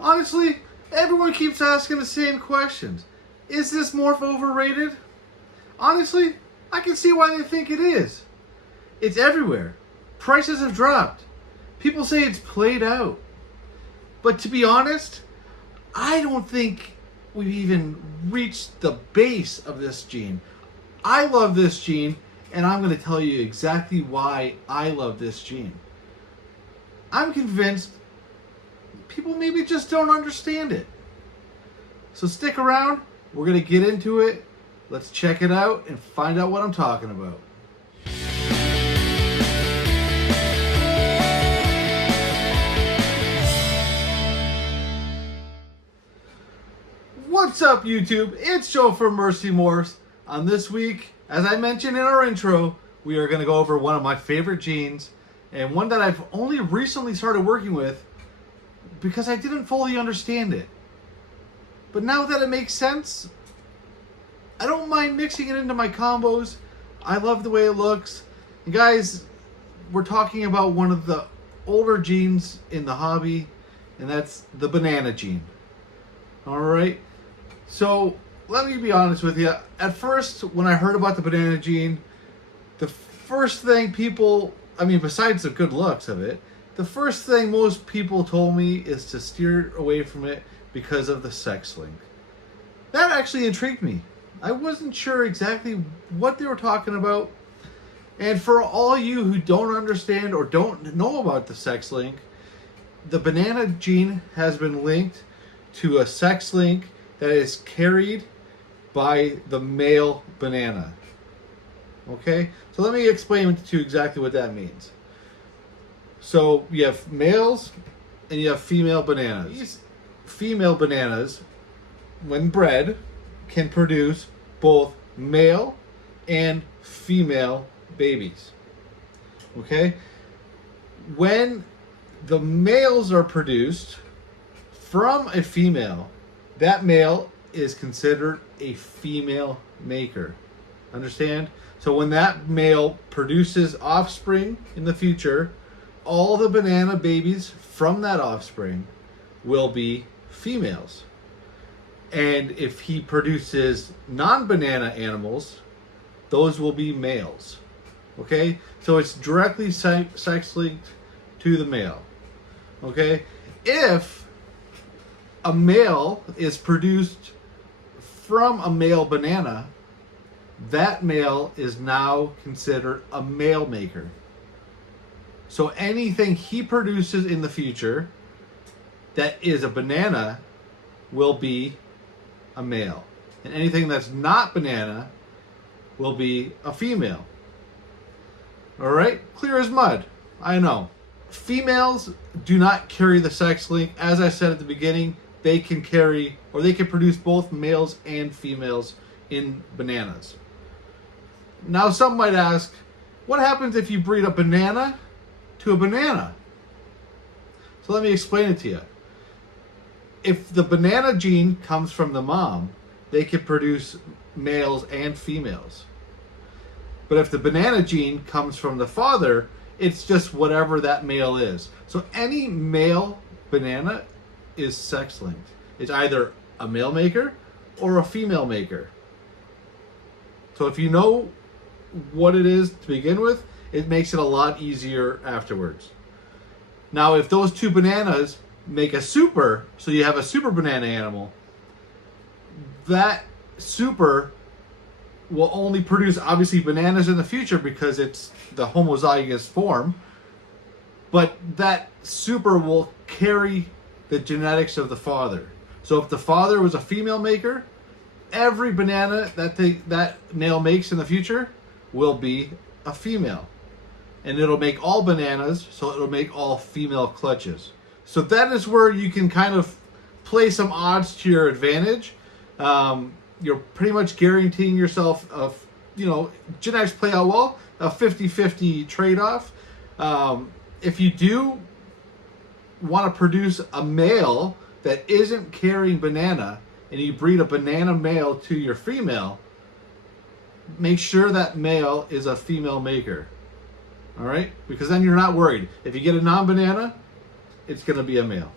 Honestly, everyone keeps asking the same questions. Is this morph overrated? Honestly, I can see why they think it is. It's everywhere. Prices have dropped. People say it's played out. But to be honest, I don't think we've even reached the base of this gene. I love this gene, and I'm going to tell you exactly why I love this gene. I'm convinced people maybe just don't understand it. So stick around. We're going to get into it. Let's check it out and find out what I'm talking about. What's up, YouTube? It's Joe from Mercy Morphs. On this week, as I mentioned in our intro, we are going to go over one of my favorite genes, and one that I've only recently started working with because I didn't fully understand it. But now that it makes sense, I don't mind mixing it into my combos. I love the way it looks. And guys, we're talking about one of the older genes in the hobby, and that's the banana gene. Alright, so let me be honest with you. At first, when I heard about the banana gene, the first thing besides the good looks of it, the first thing most people told me is to steer away from it because of the sex link. That actually intrigued me. I wasn't sure exactly what they were talking about. And for all you who don't understand or don't know about the sex link, the banana gene has been linked to a sex link that is carried by the male banana. Okay? So let me explain to you exactly what that means. So you have males and you have female bananas. These female bananas, when bred, can produce both male and female babies. Okay? When the males are produced from a female, that male is considered a female maker. Understand? So when that male produces offspring in the future, all the banana babies from that offspring will be females. And if he produces non-banana animals, those will be males. Okay? So it's directly sex linked to the male. Okay? If a male is produced from a male banana, that male is now considered a male maker. So anything he produces in the future that is a banana will be a male. And anything that's not banana will be a female. Alright? Clear as mud. I know. Females do not carry the sex link. As I said at the beginning, they can carry, or they can produce both males and females in bananas. Now some might ask, what happens if you breed a banana to a banana? So let me explain it to you. If the banana gene comes from the mom, they can produce males and females. But if the banana gene comes from the father, it's just whatever that male is. So any male banana is sex linked. It's either a male maker or a female maker. So if you know what it is to begin with, it makes it a lot easier afterwards. Now, if those two bananas make a super, so you have a super banana animal, that super will only produce obviously bananas in the future because it's the homozygous form, but that super will carry the genetics of the father. So if the father was a female maker, every banana that male makes in the future will be a female. And it'll make all bananas, so it'll make all female clutches. So that is where you can kind of play some odds to your advantage. You're pretty much guaranteeing yourself of, genetics play out well, a 50-50 trade-off. If you do want to produce a male that isn't carrying banana, and you breed a banana male to your female, make sure that male is a female maker. All right? Because then you're not worried. If you get a non-banana, it's going to be a male.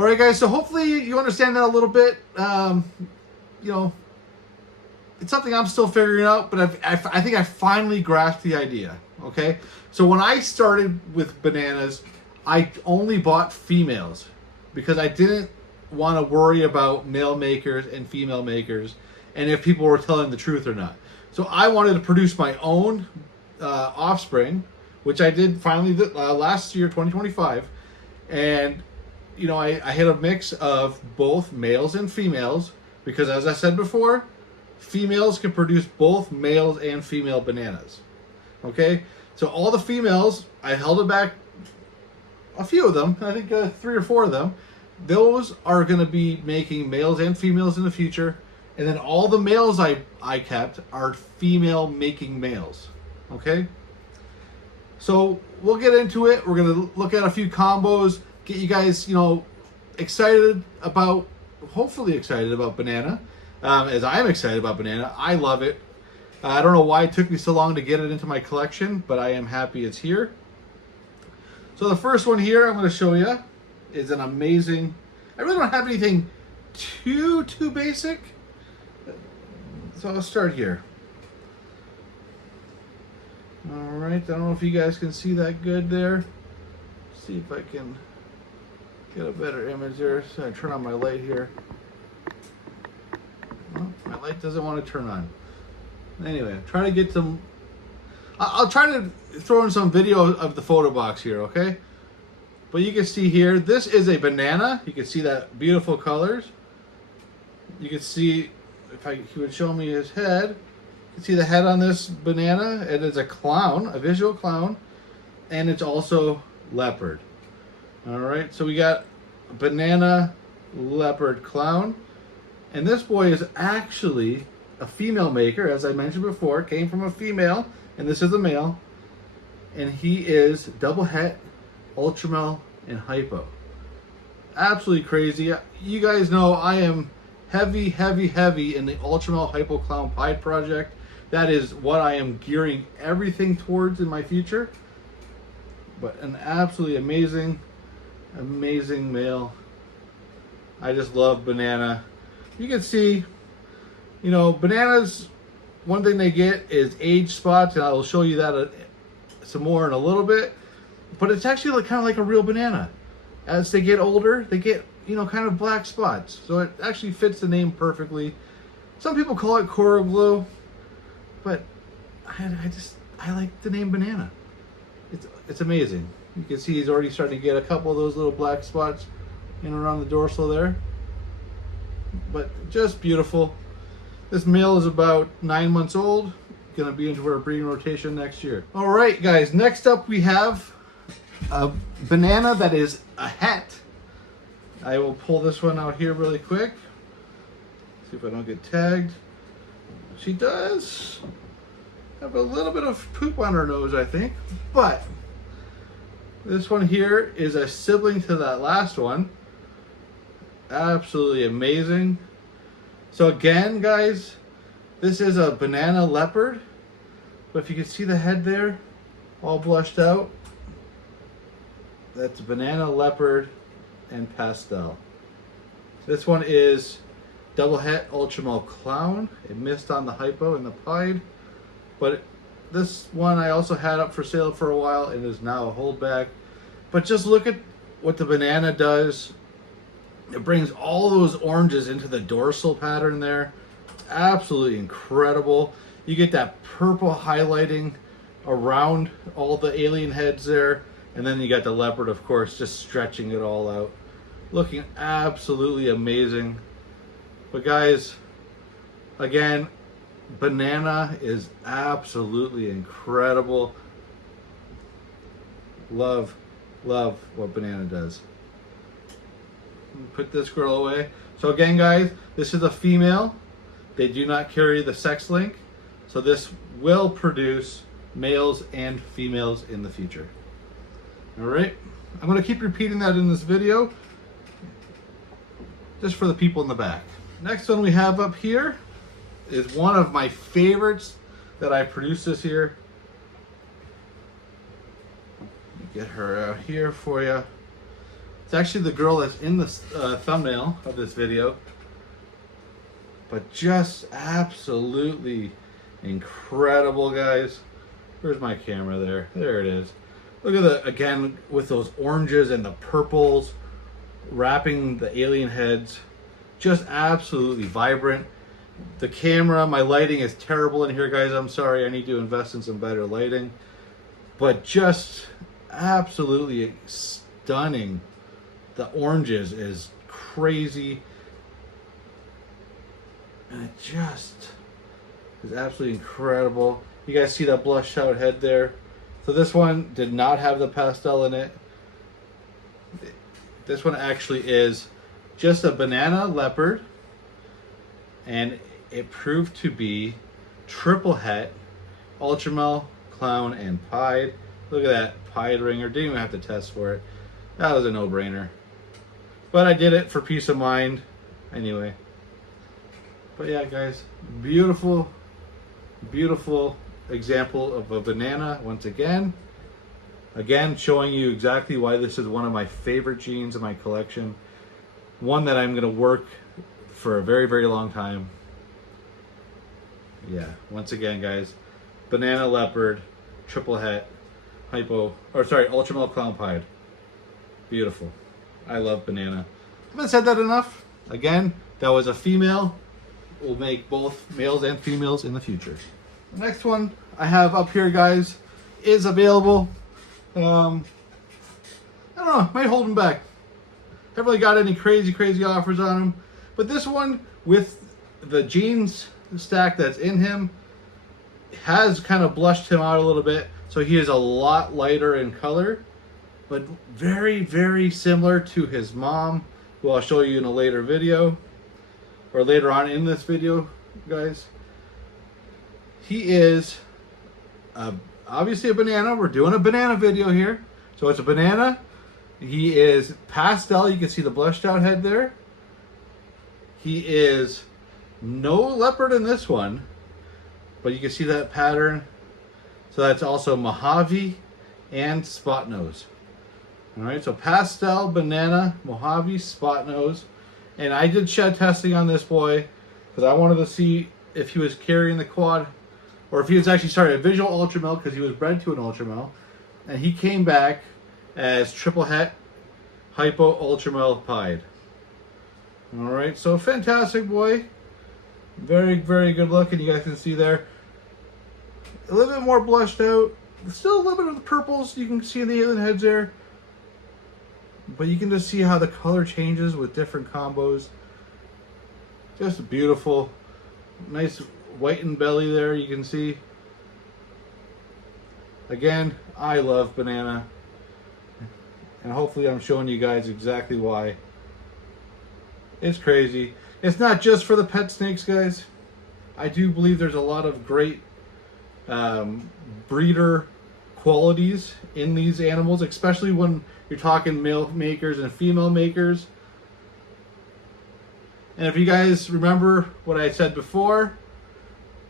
All right, guys. So hopefully you understand that a little bit. You know, it's something I'm still figuring out, but I think I finally grasped the idea. Okay. So when I started with bananas, I only bought females because I didn't want to worry about male makers and female makers and if people were telling the truth or not. So I wanted to produce my own offspring, which I did finally last year, 2025. And, you know, I hit a mix of both males and females because, as I said before, females can produce both males and female bananas. Okay? So all the females, I held it back a few of them, I think 3 or 4 of them. Those are going to be making males and females in the future. And then all the males I kept are female making males. Okay? So we'll get into it. We're going to look at a few combos, get you guys, you know, excited about, hopefully excited about banana. As I'm excited about banana. I love it. I don't know why it took me so long to get it into my collection, but I am happy it's here. So the first one here I'm going to show you is an amazing, I really don't have anything too basic. So I'll start here. All right, I don't know if you guys can see that good there. Let's see if I can get a better image there. So I turn on my light here. Well, my light doesn't want to turn on. Anyway, try to get some. I'll try to throw in some video of the photo box here, okay? But you can see here, this is a banana. You can see that beautiful colors. You can see, if he would show me his head, you can see the head on this banana. It is a clown, a visual clown, and it's also leopard. All right, so we got a banana leopard clown, and this boy is actually a female maker, as I mentioned before, came from a female, and this is a male, and he is double het, ultramel, and hypo. Absolutely crazy. You guys know I am heavy in the ultramel hypo clown pied project. That is what I am gearing everything towards in my future. But an absolutely amazing male. I just love banana. You can see, you know, bananas, one thing they get is age spots, and I will show you that some more in a little bit. But it's actually kind of like a real banana. As they get older, they get, you know, kind of black spots. So it actually fits the name perfectly. Some people call it coral glue, but I like the name banana. It's amazing. You can see he's already starting to get a couple of those little black spots in around the dorsal there. But just beautiful. This male is about 9 months old. Gonna be into our breeding rotation next year. All right, guys. Next up, we have a banana that is a het. I will pull this one out here really quick. See if I don't get tagged. She does have a little bit of poop on her nose, I think. But this one here is a sibling to that last one. Absolutely amazing. So again, guys, this is a banana leopard, but if you can see the head there, all blushed out, that's banana leopard and pastel. This one is double het ultramel clown. It missed on the hypo and the pied, but this one I also had up for sale for a while and is now a holdback. But just look at what the banana does. It brings all those oranges into the dorsal pattern there. Absolutely incredible. You get that purple highlighting around all the alien heads there. And then you got the leopard, of course, just stretching it all out. Looking absolutely amazing. But guys, again, banana is absolutely incredible. Love what banana does. Put this girl away. So again, guys, this is a female. They do not carry the sex link, so this will produce males and females in the future. All right, I'm going to keep repeating that in this video just for the people in the back. Next one we have up here is one of my favorites that I produced this year. Get her out here for you. It's actually the girl that's in the thumbnail of this video. But just absolutely incredible, guys. Where's my camera there? There it is. Look at the, again, with those oranges and the purples wrapping the alien heads. Just absolutely vibrant. The camera, my lighting is terrible in here, guys. I'm sorry. I need to invest in some better lighting. But just absolutely stunning. The oranges is crazy. And it just is absolutely incredible. You guys see that blushed out head there? So this one did not have the pastel in it. This one actually is just a banana leopard. And it proved to be triple het, ultramel, clown, and pied. Look at that pied ringer. Didn't even have to test for it. That was a no-brainer. But I did it for peace of mind. Anyway. But yeah, guys, beautiful, beautiful example of a banana once again. Again, showing you exactly why this is one of my favorite genes in my collection. One that I'm going to work for a very, very long time. Yeah, once again, guys, banana leopard, triple het, ultramel clown pied. Beautiful. I love banana. Haven't said that enough. Again, that was a female. We'll make both males and females in the future. The next one I have up here, guys, is available. I don't know, might hold them back. Haven't really got any crazy offers on them. But this one, with the genes stack that's in him, has kind of blushed him out a little bit. So he is a lot lighter in color, but very, very similar to his mom, who I'll show you in a later video, or later on in this video, guys. He is obviously a banana. We're doing a banana video here. So it's a banana. He is pastel. You can see the blushed out head there. He is no leopard in this one, but you can see that pattern. So that's also Mojave and spot nose. All right, so pastel, banana, Mojave, spot nose. And I did shed testing on this boy because I wanted to see if he was carrying the quad, or if he was actually, a visual ultramel, because he was bred to an ultramel. And he came back as triple het, hypo, ultramel, pied. All right, so fantastic boy. Very, very good looking. You guys can see there. A little bit more blushed out. Still a little bit of the purples you can see in the alien heads there. But you can just see how the color changes with different combos. Just beautiful. Nice whitened belly there, you can see. Again, I love banana. And hopefully I'm showing you guys exactly why. It's crazy. It's not just for the pet snakes, guys. I do believe there's a lot of great breeder qualities in these animals, especially when you're talking male makers and female makers. And if you guys remember what I said before,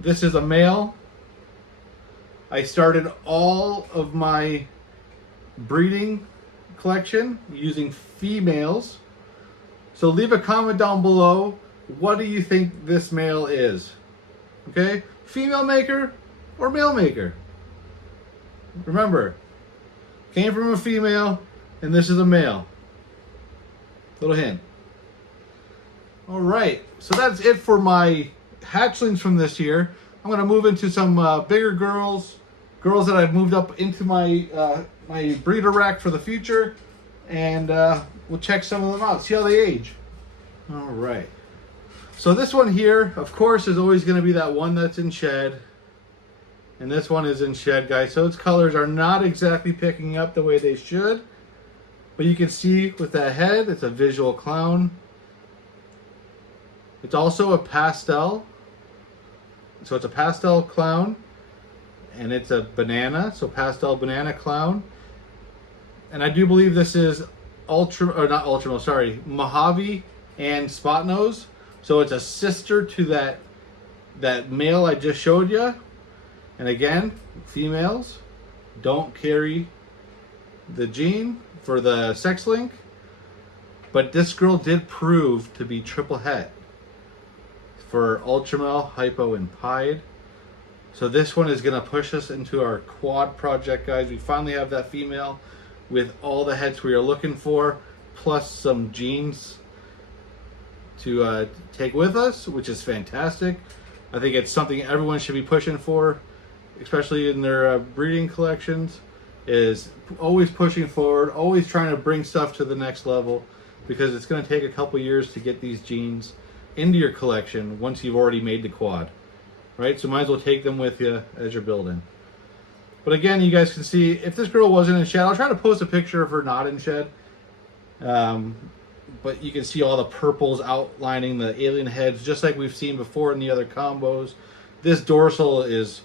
this is a male. I started all of my breeding collection using females. So leave a comment down below. What do you think this male is? Okay? Female maker or male maker? Remember, came from a female and this is a male. Little hint. Alright, so that's it for my hatchlings from this year. I'm going to move into some bigger girls that I've moved up into my my breeder rack for the future, and we'll check some of them out, see how they age. Alright, so this one here, of course, is always going to be that one that's in shed, and this one is in shed, guys, so its colors are not exactly picking up the way they should, but you can see with that head, it's a visual clown. It's also a pastel. So it's a pastel clown. And it's a banana. So pastel banana clown. And I do believe this is Mojave and spot nose. So it's a sister to that male I just showed you. And again, females don't carry the gene for the sex link. But this girl did prove to be triple het for ultramel, hypo, and pied. So this one is going to push us into our quad project, guys. We finally have that female with all the heads we are looking for, plus some genes to take with us, which is fantastic. I think it's something everyone should be pushing for, especially in their breeding collections, is always pushing forward, always trying to bring stuff to the next level, because it's going to take a couple years to get these genes into your collection once you've already made the quad, right? So might as well take them with you as you're building. But again, you guys can see, if this girl wasn't in shed, I'll try to post a picture of her not in shed. But you can see all the purples outlining the alien heads, just like we've seen before in the other combos. This dorsal is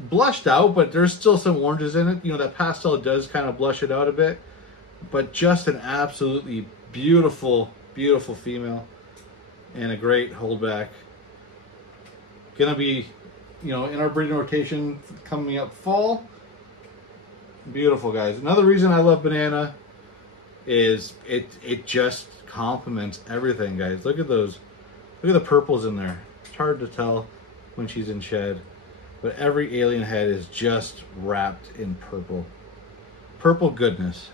blushed out, but there's still some oranges in it. You know, that pastel does kind of blush it out a bit. But just an absolutely beautiful, beautiful female. And a great holdback. Gonna be, you know, in our breeding rotation coming up fall. Beautiful, guys. Another reason I love Banana is it just complements everything, guys. Look at those. Look at the purples in there. It's hard to tell when she's in shed, but every alien head is just wrapped in purple. Purple goodness.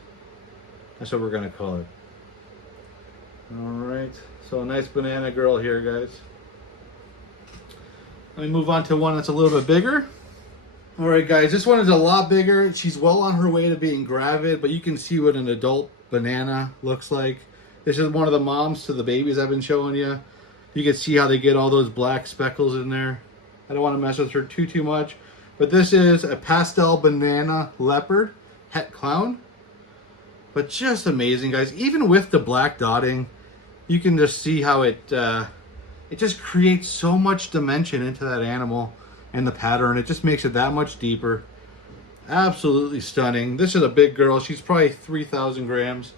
That's what we're gonna call it. All right. So a nice banana girl here, guys. Let me move on to one that's a little bit bigger. All right, guys, this one is a lot bigger. She's well on her way to being gravid, but you can see what an adult banana looks like. This is one of the moms to the babies I've been showing you. You can see how they get all those black speckles in there. I don't want to mess with her too much, but this is a pastel banana leopard het clown. But just amazing, guys. Even with the black dotting, you can just see how it just creates so much dimension into that animal and the pattern. It just makes it that much deeper. Absolutely stunning. This is a big girl. She's probably 3,000 grams,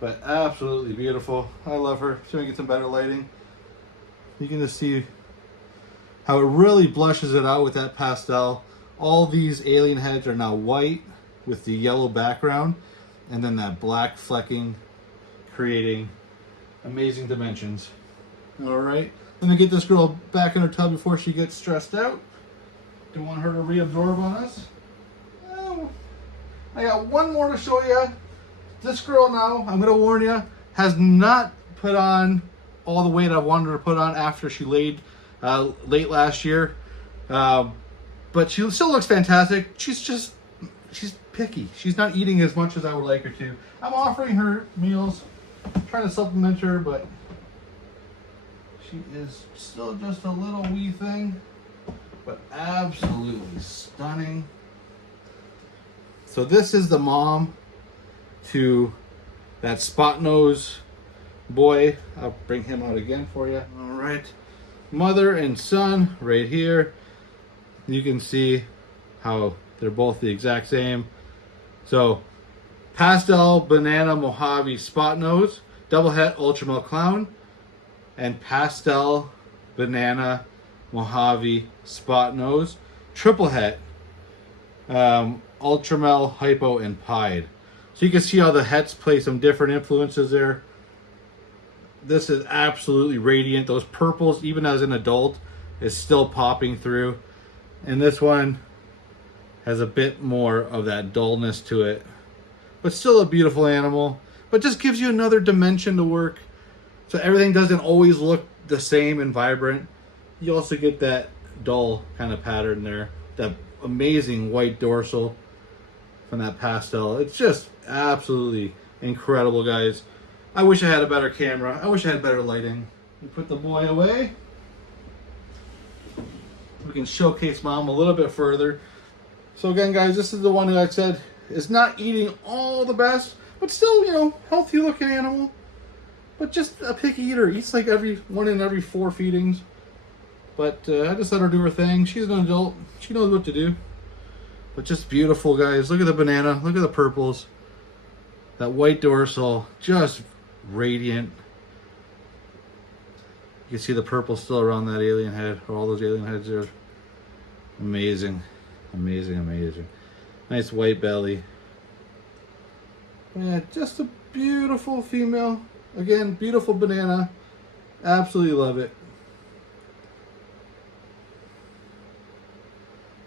but absolutely beautiful. I love her. So we get some better lighting. You can just see how it really blushes it out with that pastel. All these alien heads are now white with the yellow background, and then that black flecking creating amazing dimensions. All right, let me get this girl back in her tub before she gets stressed out. Don't want her to reabsorb on us. Oh, I got one more to show you. This girl now, I'm gonna warn you, has not put on all the weight I wanted her to put on after she laid late last year. But she still looks fantastic. She's picky. She's not eating as much as I would like her to. I'm offering her meals, trying to supplement her, but she is still just a little wee thing, but absolutely stunning. So this is the mom to that spot nose boy. I'll bring him out again for you. All right, mother and son right here. You can see how they're both the exact same. So pastel banana Mojave spot nose, double het ultramel clown, and pastel banana Mojave spot nose, triple het ultramel hypo and pied. So you can see how the hets play some different influences there. This is absolutely radiant. Those purples, even as an adult, is still popping through. And this one has a bit more of that dullness to it, but still a beautiful animal, but just gives you another dimension to work. So everything doesn't always look the same and vibrant. You also get that dull kind of pattern there, that amazing white dorsal from that pastel. It's just absolutely incredible, guys. I wish I had a better camera. I wish I had better lighting. We put the boy away. We can showcase mom a little bit further. So again, guys, this is the one that I said is not eating all the best, but still, you know, healthy looking animal. But just a picky eater. Eats like one in every 4 feedings. But I just let her do her thing. She's an adult. She knows what to do. But just beautiful, guys. Look at the banana. Look at the purples. That white dorsal, just radiant. You can see the purple still around that alien head, or all those alien heads there. Amazing, amazing, amazing. Nice white belly. Yeah, just a beautiful female. Again, beautiful banana. Absolutely love it.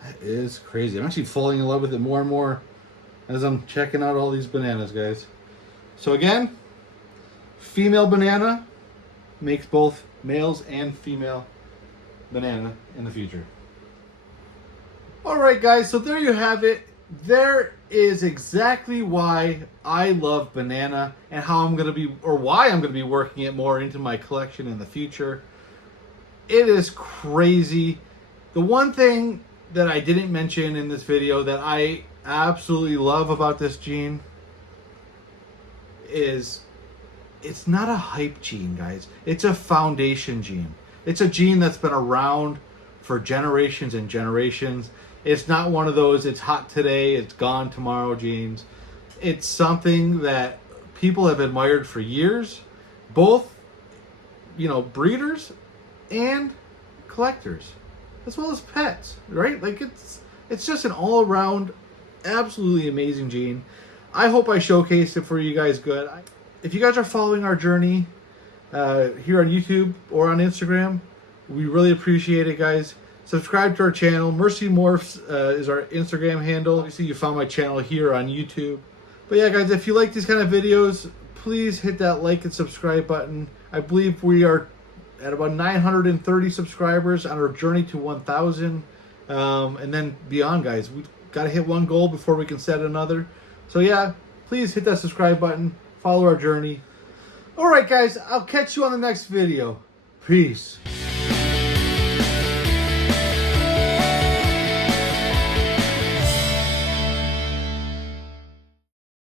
That is crazy. I'm actually falling in love with it more and more as I'm checking out all these bananas, guys. So again, female banana makes both males and female banana in the future. All right, guys, so there you have it. There is exactly why I love banana and how I'm going to be, or why I'm going to be working it more into my collection in the future. It is crazy. The one thing that I didn't mention in this video that I absolutely love about this gene is it's not a hype gene, guys. It's a foundation gene. It's a gene that's been around for generations and generations. It's not one of those, it's hot today, it's gone tomorrow genes. It's something that people have admired for years, both, breeders and collectors, as well as pets, right? Like it's just an all-around, absolutely amazing gene. I hope I showcased it for you guys good. If you guys are following our journey here on YouTube or on Instagram, we really appreciate it, guys. Subscribe to our channel. Mercy Morphs is our Instagram handle. Obviously, you found my channel here on YouTube. But yeah, guys, if you like these kind of videos, please hit that like and subscribe button. I believe we are at about 930 subscribers on our journey to 1,000. And then beyond, guys. We've got to hit one goal before we can set another. So yeah, please hit that subscribe button. Follow our journey. All right, guys, I'll catch you on the next video. Peace.